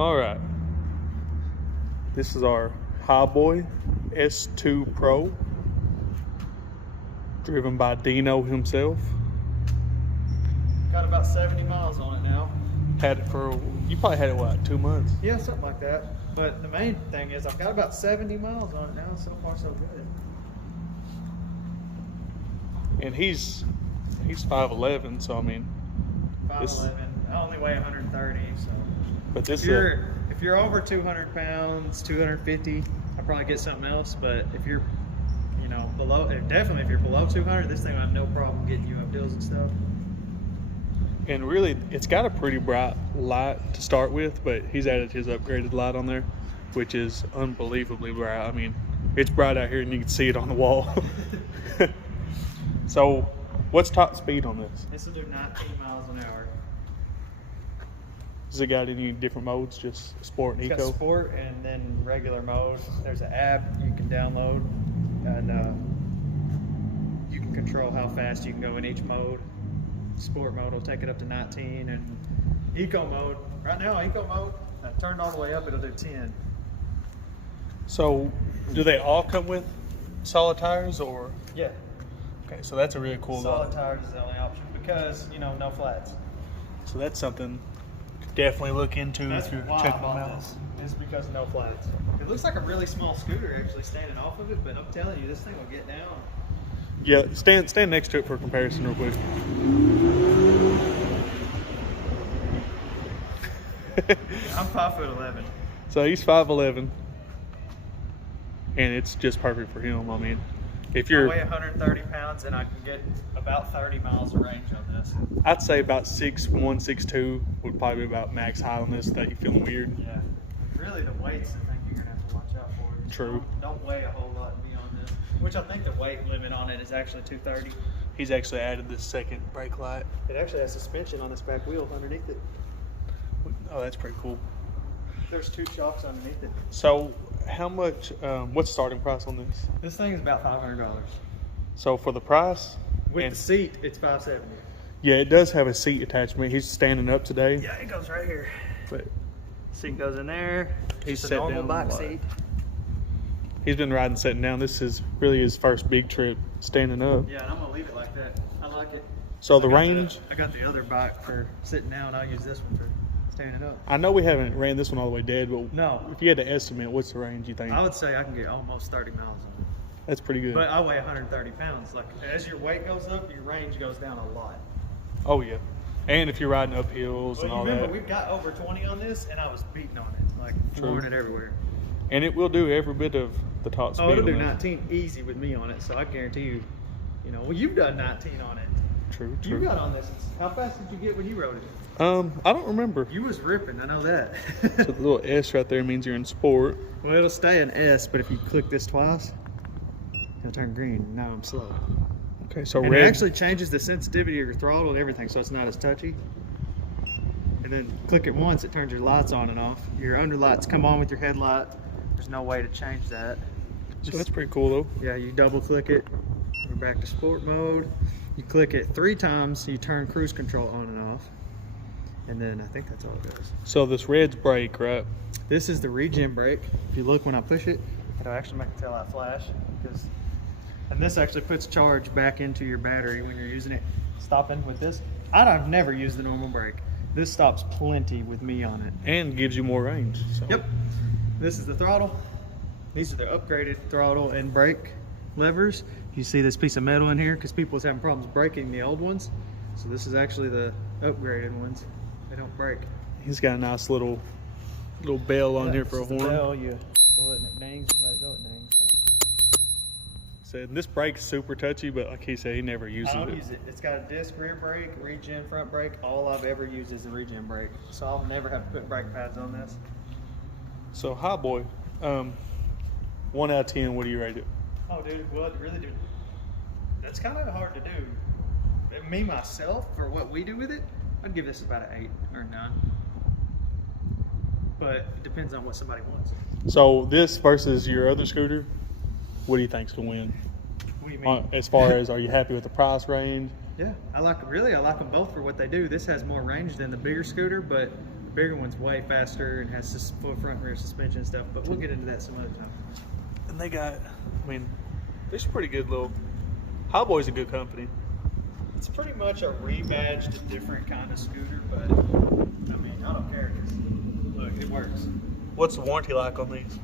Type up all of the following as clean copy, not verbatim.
All right. This is our Hiboy S2 Pro, driven by Dino himself. Got about 70 miles on it now. Had it for, you probably had it, what, 2 months? Yeah, something like that. But the main thing is I've got about 70 miles on it now. So far, so good. And he's 5'11", so I mean, 5'11". I only weigh 130, so. But this if you're over 200 pounds, 250, I'll probably get something else. But if you're, below, definitely if you're below 200, this thing will have no problem getting you up hills and stuff. and really, it's got a pretty bright light to start with, but he's added his upgraded light on there, which is unbelievably bright. I mean, it's bright out here and you can see it on the wall. So, what's top speed on this? This will do 19 miles an hour. Has it got any different modes, just sport and It's eco? got sport and then regular mode. There's an app you can download, and you can control how fast you can go in each mode. Sport mode will take it up to 19, and eco mode, right now eco mode, turned all the way up, it'll do 10. So, do they all come with solid tires, or? Yeah, Okay, so that's a really cool. solid tires is the only option because, no flats. So that's something to definitely look into That's if you're why I checking them bought out. this, is because of no flats. It looks like a really small scooter actually standing off of it, but I'm telling you, this thing will get down. Yeah, stand next to it for comparison real quick. I'm 5'11". So he's 5'11", and it's just perfect for him. I mean, if I you're, weigh 130 pounds and I can get about 30 miles of range on this. I'd say about 6'1", 6'2" would probably be about max height on this without you feeling weird. Yeah. Really, the weight's the thing you're going to have to watch out for. True. Don't weigh a whole lot beyond this. Which I think the weight limit on it is actually 230. He's actually added this second brake light. It actually has suspension on this back wheel underneath it. Oh, that's pretty cool. There's 2 shocks underneath it. So, how much? What's the starting price on this? This thing is about $500. So for the price, With and the seat, it's $570. yeah, it does have a seat attachment. He's standing up today, Yeah, it goes right here. but Seat goes in there. He's It's a sat normal down bike a lot. seat. he's been riding sitting down. This is really his first big trip standing up. Yeah, and I'm gonna leave it like that. I like it. So the I got range, I got the other bike for sitting down. I'll use this one for standing up. I know we haven't ran this one all the way dead, but No. if you had to estimate, what's the range you think? I would say I can get almost 30 miles on it. That's pretty good. But I weigh 130 pounds. Like, as your weight goes up, your range goes down a lot. Oh yeah, and if you're riding up hills Well, and you all remember, that, we've got over 20 on this, and I was beating on it. Like, True. flooring it everywhere. and it will do every bit of the top speed. Oh, it'll on do that. 19 easy with me on it, so I guarantee you, well, you've done 19 on it. True, You true. got on this. How fast did you get when you rode it? I don't remember. You was ripping, I know that. So the little S right there means you're in sport. Well, it'll stay an S, but if you click this twice, it'll turn green. Now I'm slow. Okay, so And red. it actually changes the sensitivity of your throttle and everything, so it's not as touchy. And then click it once, it turns your lights on and off. Your under lights come on with your headlight. There's no way to change that. So that's pretty cool though. Yeah, you double click it. We're back to sport mode. You click it 3 times, you turn cruise control on and off. And then I think that's all it does. So this red's brake, right? This is the regen brake. If you look when I push it, it'll actually make the taillight flash. And this actually puts charge back into your battery when you're using it. Stopping with this, I've never used the normal brake. This stops plenty with me on it. And gives you more range. So. Yep. This is the throttle. These are the upgraded throttle and brake levers. You see this piece of metal in here because people was having problems braking the old ones. So this is actually the upgraded ones. They don't break. He's got a nice little bell on here for a This is the horn. bell, you pull it and it dings, and let it go, it dings. So. Said this brake's super touchy, but like he said, he never uses I don't it. use it. It's got a disc rear brake, regen front brake. All I've ever used is a regen brake. So I'll never have to put brake pads on this. So Hiboy, 1 out of 10, what do you rate it? Oh, dude, well, it really do. That's kind of hard to do. Me, myself, for what we do with it, I'd give this about an 8 or 9. But it depends on what somebody wants. So this versus your other scooter, what do you think's gonna win? What do you mean? As far as, are you happy with the price range? Yeah, I like them both for what they do. This has more range than the bigger scooter, but The bigger one's way faster and has this full front and rear suspension and stuff, but we'll get into that some other time. And they got, I mean, this is pretty good little. Hiboy's a good company. It's pretty much a rebadged, different kind of scooter, but I mean, I don't care. 'Cause, look, it works. What's the warranty like on these?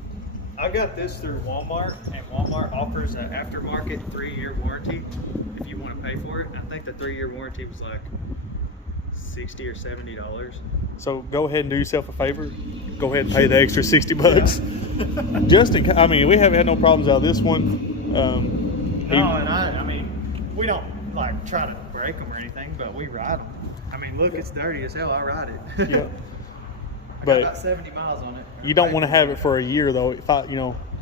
I got this through Walmart, and Walmart offers an aftermarket 3-year warranty if you want to pay for it. I think the 3-year warranty was like $60 or $70. So go ahead and do yourself a favor. Go ahead and pay the extra $60. Yeah. Just in, I mean, we haven't had no problems out of this one. No, and I mean, we don't like try to break them or anything, but we ride them. I mean, look, it's dirty as hell. I ride it. Yeah. I But got about 70 miles on it. You don't want to have it for a year though. If I,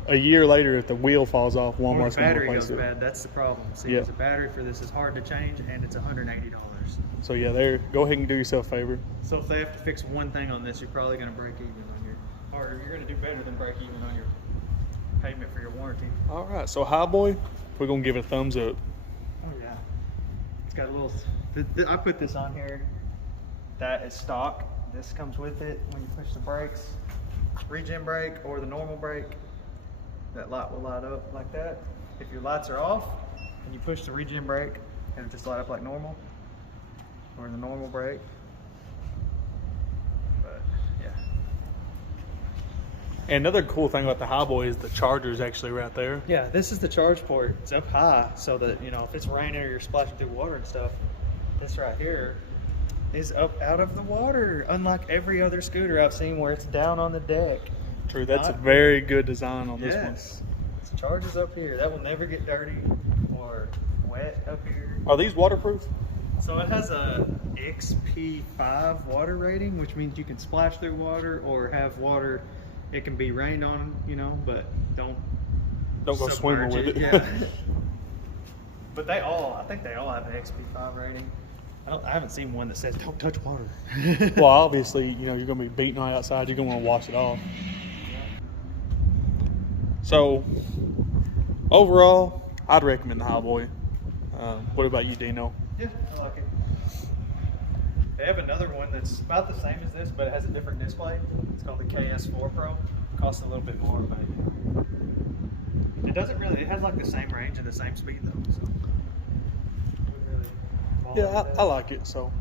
a year later, if the wheel falls off, Or Walmart's the going to battery replace goes it. bad. That's the problem. See, Yeah. the battery for this is hard to change, and it's $180. So yeah, there. Go ahead and do yourself a favor. So if they have to fix one thing on this, you're probably going to break even on your, or you're going to do better than break even on your payment for your warranty. All right. So Hiboy, we're gonna give it a thumbs up. Oh yeah. It's got a little. I put this on here. That is stock. This comes with it when you push the brakes, regen brake or the normal brake. That light will light up like that. If your lights are off and you push the regen brake, it'll just light up like normal, or the normal brake. But yeah. And another cool thing about the Hiboy is the charger is actually right there. Yeah, this is the charge port. It's up high so that, if it's raining or you're splashing through water and stuff, this right here is up out of the water, unlike every other scooter I've seen where it's down on the deck. True, that's a very good design on this one. Yes. It charges up here. That will never get dirty or wet up here. Are these waterproof? So it has a XP5 water rating, which means you can splash through water or have water. It can be rained on, but don't go swimming submerge with it. Yeah. But I think they all have an XP5 rating. I haven't seen one that says don't touch water. Well, obviously, you're going to be beating on it outside. You're going to want to wash it off. So, overall, I'd recommend the Hiboy. What about you, Dino? Yeah, I like it. They have another one that's about the same as this, but it has a different display. It's called the KS4 Pro. It costs a little bit more, but it doesn't really. It has like the same range and the same speed though. So wouldn't really bother Yeah, with I that. like it. So,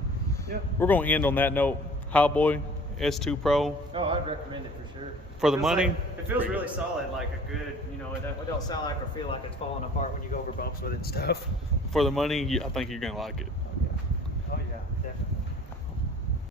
Yep. we're going to end on that note. Hiboy S2 Pro. Oh, I'd recommend it for sure. For the Feels money? like- it feels really solid, like a good. It don't sound like or feel like it's falling apart when you go over bumps with it and stuff. For the money, I think you're going to like it.